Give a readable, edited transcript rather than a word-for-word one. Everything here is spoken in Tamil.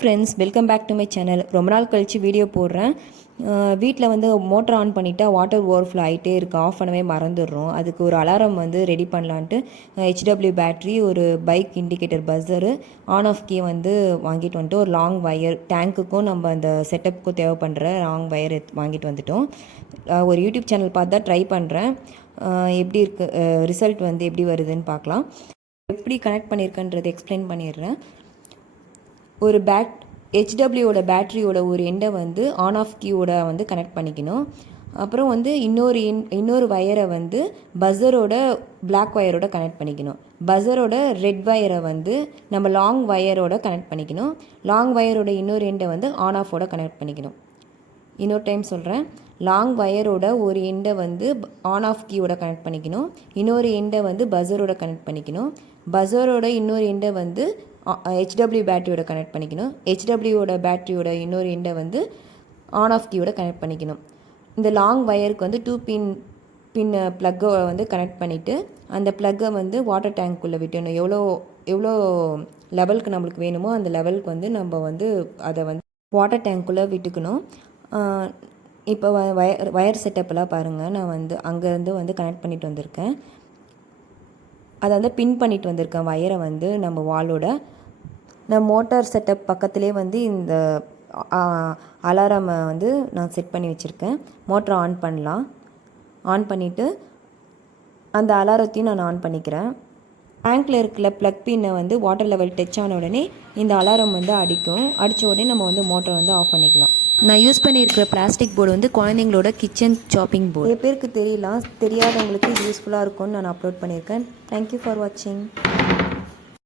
Friends, welcome back to my channel. ரொம்ப நாள் கழித்து வீடியோ போடுறேன். வீட்டில் வந்து மோட்டர் ஆன் பண்ணிட்டா வாட்டர் ஓவர்ஃப்ளோ ஆகிட்டே இருக்குது. ஆஃப் பண்ணவே மறந்துடுறோம். அதுக்கு ஒரு அலாரம் வந்து ரெடி பண்ணலான்ட்டு ஹெச்டபிள்யூ பேட்ரி, ஒரு bike indicator buzzer, on off key வந்து வாங்கிட்டு வந்துட்டு ஒரு லாங் வயர், டேங்க்குக்கும் நம்ம அந்த செட்டப்புக்கும் தேவைப்படுற லாங் வயர் வாங்கிட்டு வந்துட்டோம். ஒரு யூடியூப் சேனல் பார்த்து தான் ட்ரை பண்ணுறேன். எப்படி இருக்குது ரிசல்ட் வந்து எப்படி வருதுன்னு பார்க்கலாம். எப்படி கனெக்ட் பண்ணியிருக்கேன்றது எக்ஸ்பிளைன் பண்ணிடுறேன். ஒரு ஹெச்டபிள்யூட பேட்டரியோட ஒரு எண்டை வந்து ஆன் ஆஃப் கீயோட வந்து கனெக்ட் பண்ணிக்கணும். அப்புறம் வந்து இன்னொரு வயரை வந்து பஸ்ஸரோட பிளாக் வயரோட கனெக்ட் பண்ணிக்கணும். பஸ்ஸரோட ரெட் வயரை வந்து நம்ம லாங் வயரோட கனெக்ட் பண்ணிக்கணும். லாங் வயரோட இன்னொரு எண்டை வந்து ஆன் ஆஃபோட கனெக்ட் பண்ணிக்கணும். இன்னொரு டைம் சொல்கிறேன். லாங் வயரோட ஒரு எண்டை வந்து ஆன் ஆஃப் கீயோட கனெக்ட் பண்ணிக்கணும். இன்னொரு எண்டை வந்து பஸ்ஸரோட கனெக்ட் பண்ணிக்கணும். பஸ்ஸரோட இன்னொரு எண்டை வந்து ஹெச்டபிள்யூ பேட்டரியோட கனெக்ட் பண்ணிக்கணும். ஹெச்டபிள்யூட பேட்டரியோட இன்னொரு எண்டை வந்து ஆன் ஆஃப் கீயோட கனெக்ட் பண்ணிக்கணும். இந்த லாங் வயருக்கு வந்து 2 பின் ப்ளக்கை வந்து கனெக்ட் பண்ணிவிட்டு அந்த ப்ளக்கை வந்து வாட்டர் டேங்க்குள்ளே விட்டணும். எவ்வளோ லெவலுக்கு நம்மளுக்கு வேணுமோ அந்த லெவலுக்கு வந்து நம்ம வந்து அதை வந்து வாட்டர் டேங்க்குள்ளே விட்டுக்கணும். இப்போ வயர் செட்டப்பெல்லாம் பாருங்கள். நான் வந்து அங்கேருந்து வந்து கனெக்ட் பண்ணிட்டு வந்திருக்கேன். அதை வந்து பின் பண்ணிட்டு வந்திருக்கேன் வயரை வந்து நம்ம வாலோட. நான் மோட்டார் செட்டப் பக்கத்துலேயே வந்து இந்த அலாரமை வந்து நான் செட் பண்ணி வச்சுருக்கேன். மோட்டரை ஆன் பண்ணலாம். ஆன் பண்ணிவிட்டு அந்த அலாரத்தையும் நான் ஆன் பண்ணிக்கிறேன். டேங்க்கில் இருக்கிற ப்ளக் பின்னை வந்து வாட்டர் லெவல் டச் ஆன உடனே இந்த அலாரம் வந்து அடிக்கும். அடித்த உடனே நம்ம வந்து மோட்டரை வந்து ஆஃப் பண்ணிக்கலாம். நான் யூஸ் பண்ணியிருக்கிற பிளாஸ்டிக் போர்டு வந்து குழந்தைங்களோட கிச்சன் சாப்பிங் போர்டு. நிறைய பேருக்கு தெரியலாம், தெரியாதவங்களுக்கு யூஸ்ஃபுல்லாக இருக்கும்னு நான் அப்லோட் பண்ணியிருக்கேன். தேங்க்யூ ஃபார் வாட்சிங்.